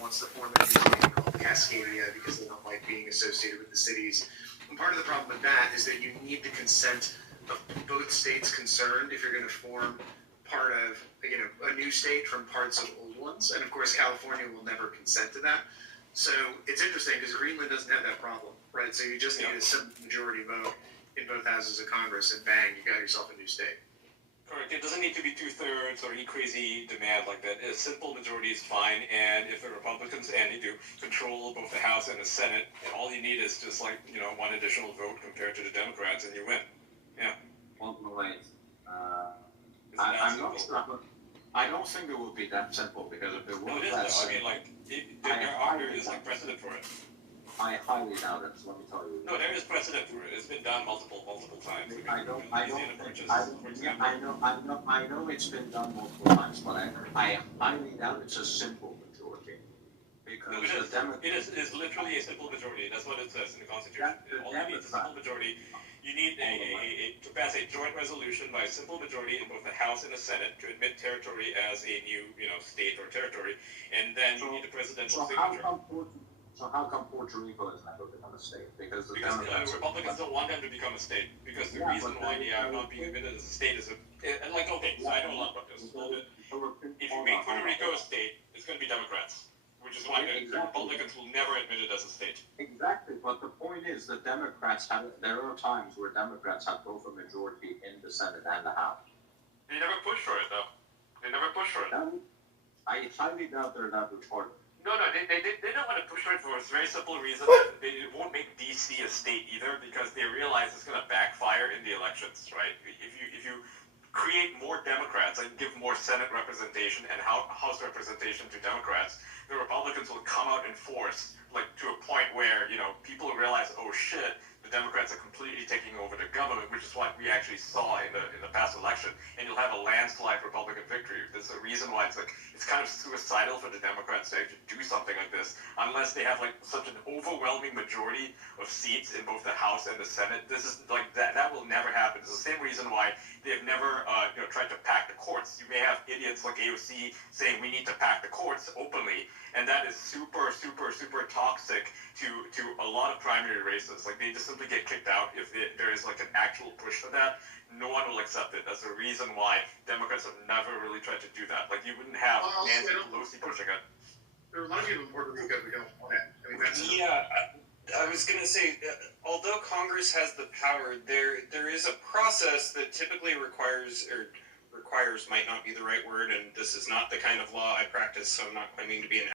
wants to form a new state called Cascadia because they don't like being associated with the cities. And part of the problem with that is that you need the consent of both states concerned if you're going to form part of a new state from parts of old ones. And of course, California will never consent to that. So it's interesting because Greenland doesn't have that problem, right? So you just need a simple majority vote in both houses of Congress, and bang, you got yourself a new state. Correct. It doesn't need to be 2/3 or any crazy demand like that. A simple majority is fine, and if the Republicans and they do control both the House and the Senate, all you need is just one additional vote compared to the Democrats, and you win. Yeah. Well, wait. I'm not sure, but I don't think it would be that simple because if it No, was it is that though. I mean, simple, there is precedent for it. I highly doubt it. Let me tell you. No, there is precedent for it. It's been done multiple times. I know it's been done multiple times, but I highly doubt it's a simple majority. Because no, it is literally a simple majority. That's what it says in the Constitution. All you need is a simple majority. You need to pass a joint resolution by a simple majority in both the House and the Senate to admit territory as a new, state or territory, and then you need the presidential signature. So how come Puerto Rico has never become a state? Because the Republicans don't want them to become a state. Because the reason why they are not being admitted as a state is so I know a lot about this. If you make Puerto Rico a state, it's going to be Democrats, which is why the Republicans will never admit it as a state. Exactly, but the point is that there are times where Democrats have both a majority in the Senate and the House. They never push for it, though. They never push for it. I highly doubt they're that retarded. No, they don't want to push for it for a very simple reason that they won't make D.C. a state either because they realize it's going to backfire in the elections, right? If you create more Democrats and give more Senate representation and House representation to Democrats, the Republicans will come out in force, to a point where, people realize, oh shit, the Democrats are completely taking over the government, which is what we actually saw in the past election, and you'll have a landslide Republican victory. There's a reason why it's kind of suicidal for the Democrats to actually do something like this, unless they have such an overwhelming majority of seats in both the House and the Senate. This is that will never happen. It's the same reason why they've never tried to pack the courts. You may have idiots like AOC saying we need to pack the courts openly, and that is super, super, super toxic to a lot of primary races. They just simply get kicked out if there is an actual push for that. No one will accept it. That's the reason why Democrats have never really tried to do that. You wouldn't have Nancy Pelosi pushing it. There are a lot of people in Puerto Rico who don't want it. I mean, I was going to say, although Congress has the power, there is a process that typically requires might not be the right word, and this is not the kind of law I practice, so I'm not claiming to be an